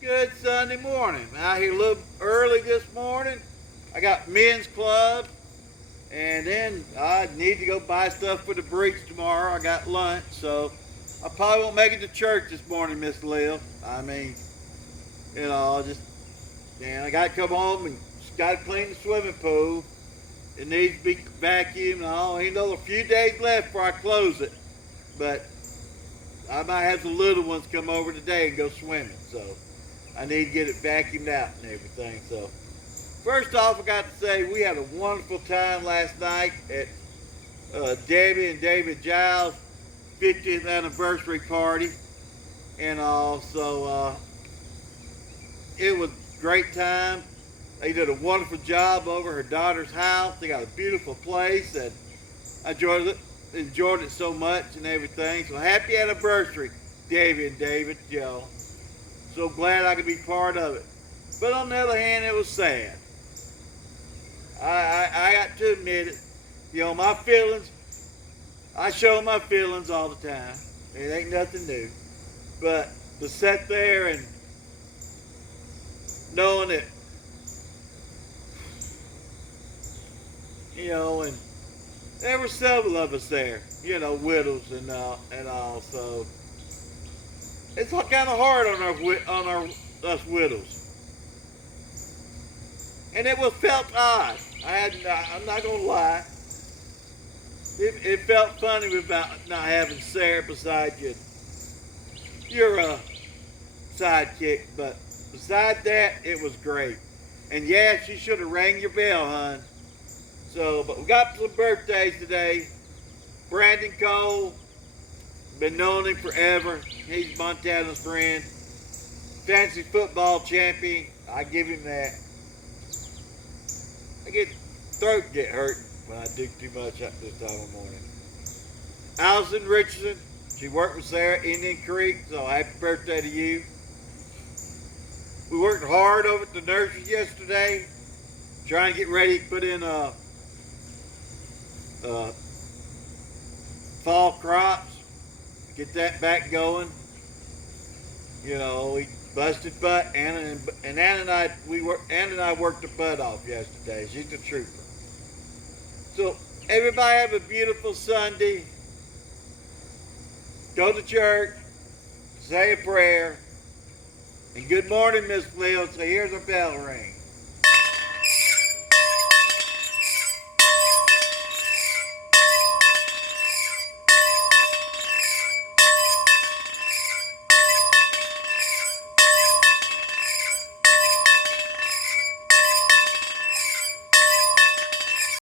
Good Sunday morning. Out here a little early this morning. I got men's club, and then I need to go buy stuff for the breach tomorrow. I got lunch, so I probably won't make it to church this morning, Miss Lil. I mean, just and I got to come home and got to clean the swimming pool. It needs to be vacuumed. I ain't another few days left before I close it, but I might have the little ones come over today and go swimming. So I need to get it vacuumed out and everything. So first off, I got to say we had a wonderful time last night at Debbie and David Giles' 50th anniversary party and all. So it was a great time. They did a wonderful job over her daughter's house. They got a beautiful place, and I enjoyed it so much and everything. So happy anniversary, Davy and David, Joe. So glad I could be part of it. But on the other hand, it was sad. I got to admit it. My feelings, I show my feelings all the time. It ain't nothing new. But to sit there and knowing that, and there were several of us there, widows and all. So it's kind of hard on us widows, and it was felt odd. I'm not gonna lie. It felt funny about not having Sarah beside you. You're a sidekick, but beside that, it was great. And yeah, she should have rang your bell, hon. So, but we got some birthdays today. Brandon Cole, been knowing him forever. He's Montana's friend. Fantasy football champion. I give him that. Throat get hurt when I do too much at this time of morning. Allison Richardson, she worked with Sarah Indian Creek, so happy birthday to you. We worked hard over at the nursery yesterday, trying to get ready to put in fall crops, get that back going. We busted butt. Anna and I worked the butt off yesterday. She's a trooper. So everybody have a beautiful Sunday. Go to church, say a prayer, and good morning, Miss Lil. So here's a bell ring.